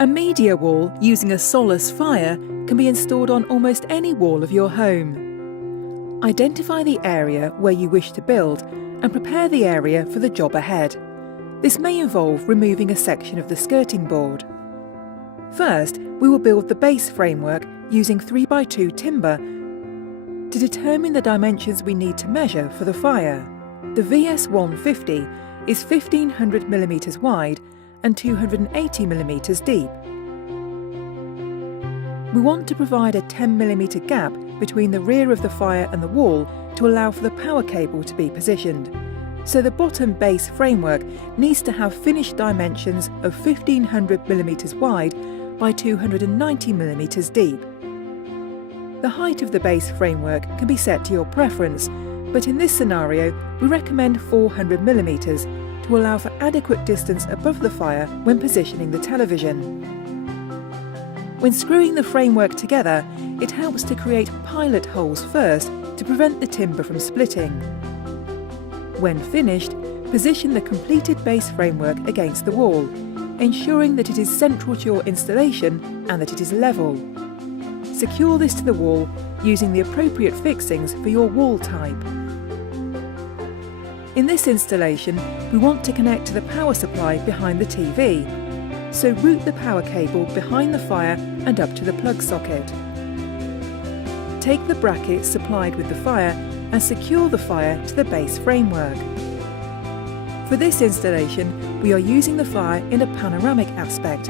A media wall using a Solus fire can be installed on almost any wall of your home. Identify the area where you wish to build and prepare the area for the job ahead. This may involve removing a section of the skirting board. First, we will build the base framework using 3x2 timber to determine the dimensions we need to measure for the fire. The VS150 is 1500mm wide and 280mm deep. We want to provide a 10mm gap between the rear of the fire and the wall to allow for the power cable to be positioned. So the bottom base framework needs to have finished dimensions of 1500mm wide by 290mm deep. The height of the base framework can be set to your preference, but in this scenario we recommend 400mm to allow for adequate distance above the fire when positioning the television. When screwing the framework together, it helps to create pilot holes first to prevent the timber from splitting. When finished, position the completed base framework against the wall, ensuring that it is central to your installation and that it is level. Secure this to the wall using the appropriate fixings for your wall type. In this installation, we want to connect to the power supply behind the TV, so route the power cable behind the fire and up to the plug socket. Take the bracket supplied with the fire and secure the fire to the base framework. For this installation, we are using the fire in a panoramic aspect,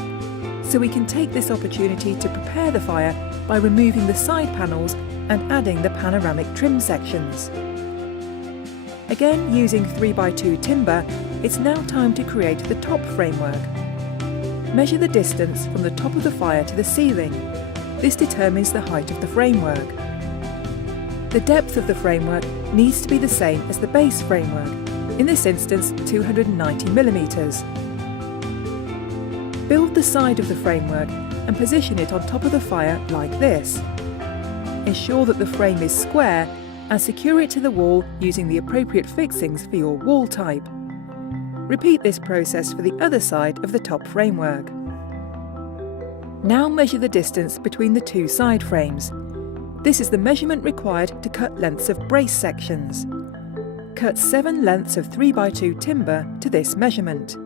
so we can take this opportunity to prepare the fire by removing the side panels and adding the panoramic trim sections. Again, using 3x2 timber, it's now time to create the top framework. Measure the distance from the top of the fire to the ceiling. This determines the height of the framework. The depth of the framework needs to be the same as the base framework, in this instance 290mm. Build the side of the framework and position it on top of the fire like this. Ensure that the frame is square and secure it to the wall using the appropriate fixings for your wall type. Repeat this process for the other side of the top framework. Now measure the distance between the two side frames. This is the measurement required to cut lengths of brace sections. Cut 7 lengths of 3x2 timber to this measurement.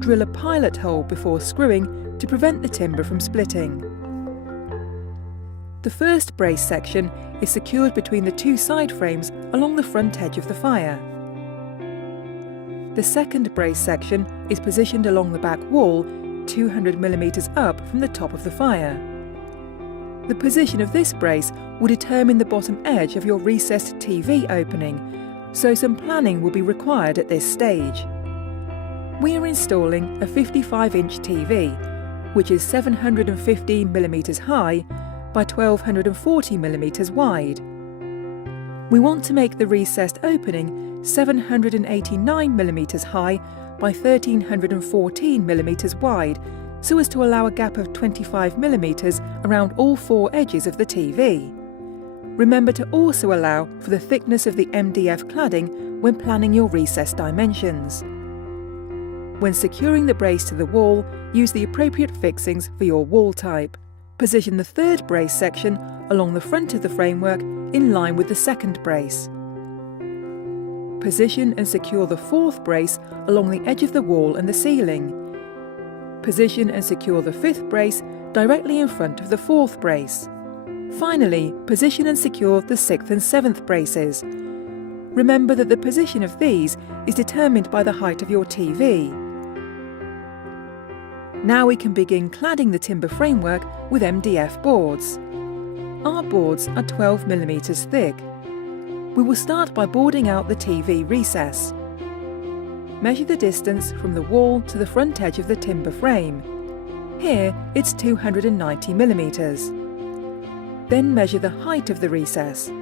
Drill a pilot hole before screwing to prevent the timber from splitting. The first brace section is secured between the two side frames along the front edge of the fire. The second brace section is positioned along the back wall, 200mm up from the top of the fire. The position of this brace will determine the bottom edge of your recessed TV opening, so some planning will be required at this stage. We are installing a 55-inch TV, which is 715mm high by 1240mm wide. We want to make the recessed opening 789mm high by 1314mm wide, so as to allow a gap of 25mm around all 4 edges of the TV. Remember to also allow for the thickness of the MDF cladding when planning your recess dimensions. When securing the brace to the wall, use the appropriate fixings for your wall type. Position the third brace section along the front of the framework in line with the second brace. Position and secure the fourth brace along the edge of the wall and the ceiling. Position and secure the fifth brace directly in front of the fourth brace. Finally, position and secure the sixth and seventh braces. Remember that the position of these is determined by the height of your TV. Now we can begin cladding the timber framework with MDF boards. Our boards are 12mm thick. We will start by boarding out the TV recess. Measure the distance from the wall to the front edge of the timber frame. Here it's 290mm. Then measure the height of the recess.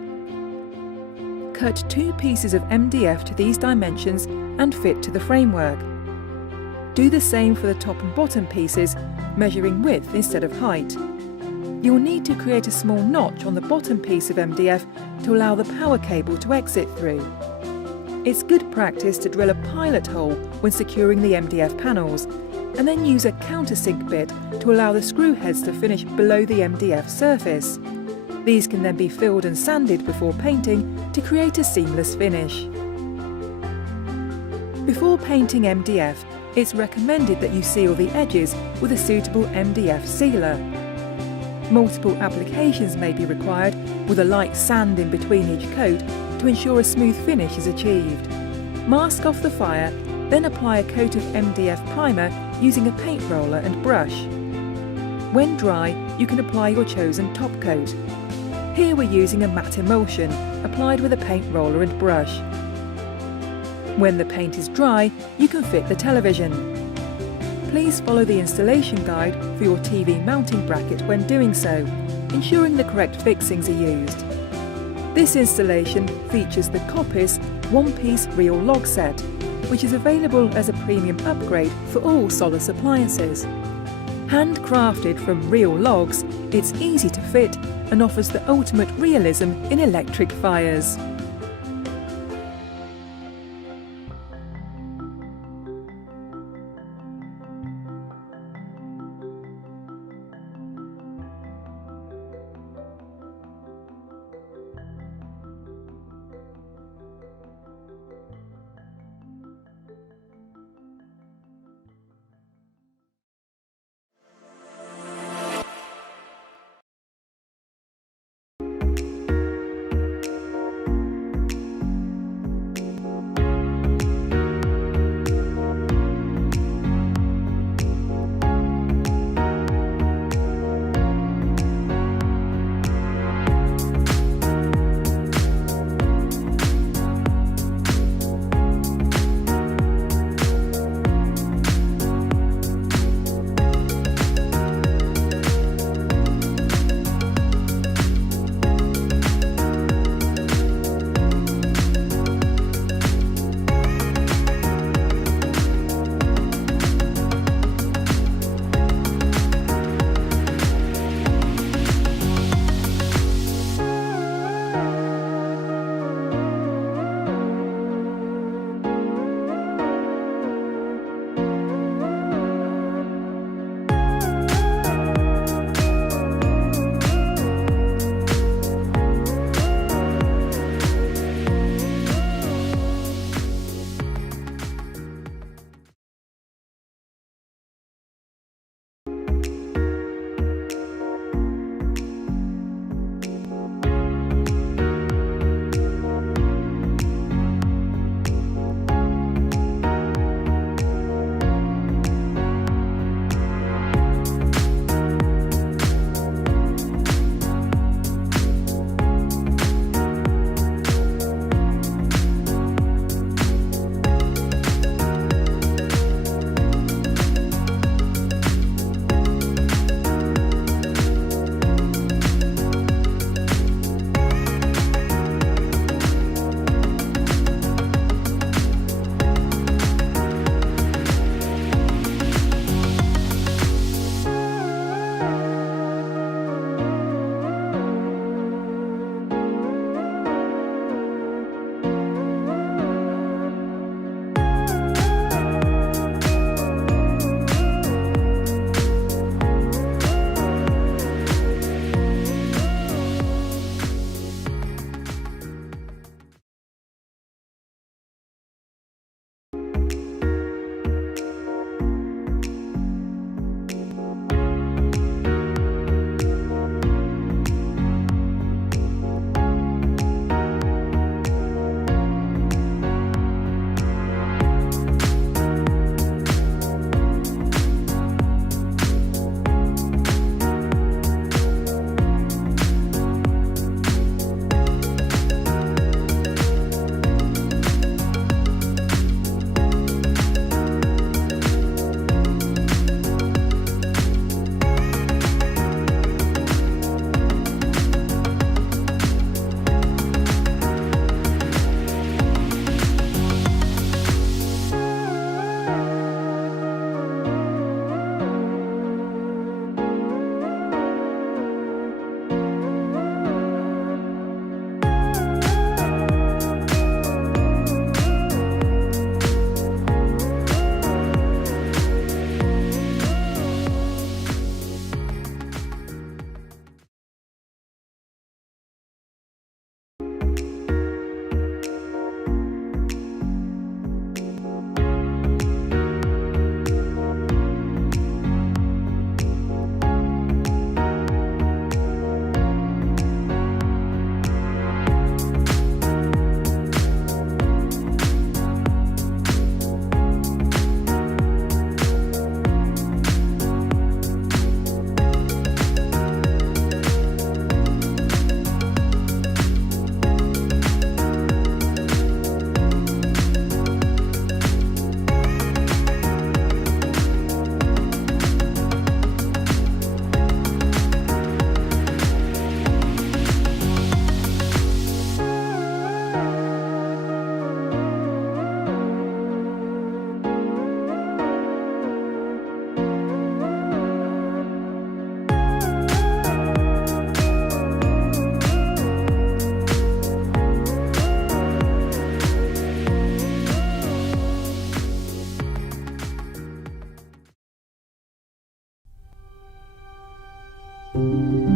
Cut 2 pieces of MDF to these dimensions and fit to the framework. Do the same for the top and bottom pieces, measuring width instead of height. You will need to create a small notch on the bottom piece of MDF to allow the power cable to exit through. It's good practice to drill a pilot hole when securing the MDF panels. and then use a countersink bit to allow the screw heads to finish below the MDF surface. These can then be filled and sanded before painting to create a seamless finish. Before painting MDF, it's recommended that you seal the edges with a suitable MDF sealer. Multiple applications may be required, with a light sand in between each coat to ensure a smooth finish is achieved. Mask off the fire, then apply a coat of MDF primer using a paint roller and brush. When dry, you can apply your chosen top coat. Here we're using a matte emulsion, applied with a paint roller and brush. When the paint is dry, you can fit the television. Please follow the installation guide for your TV mounting bracket when doing so, ensuring the correct fixings are used. This installation features the Coppice one-piece reel log set, which is available as a premium upgrade for all Solus appliances. Handcrafted from real logs, it's easy to fit and offers the ultimate realism in electric fires. you.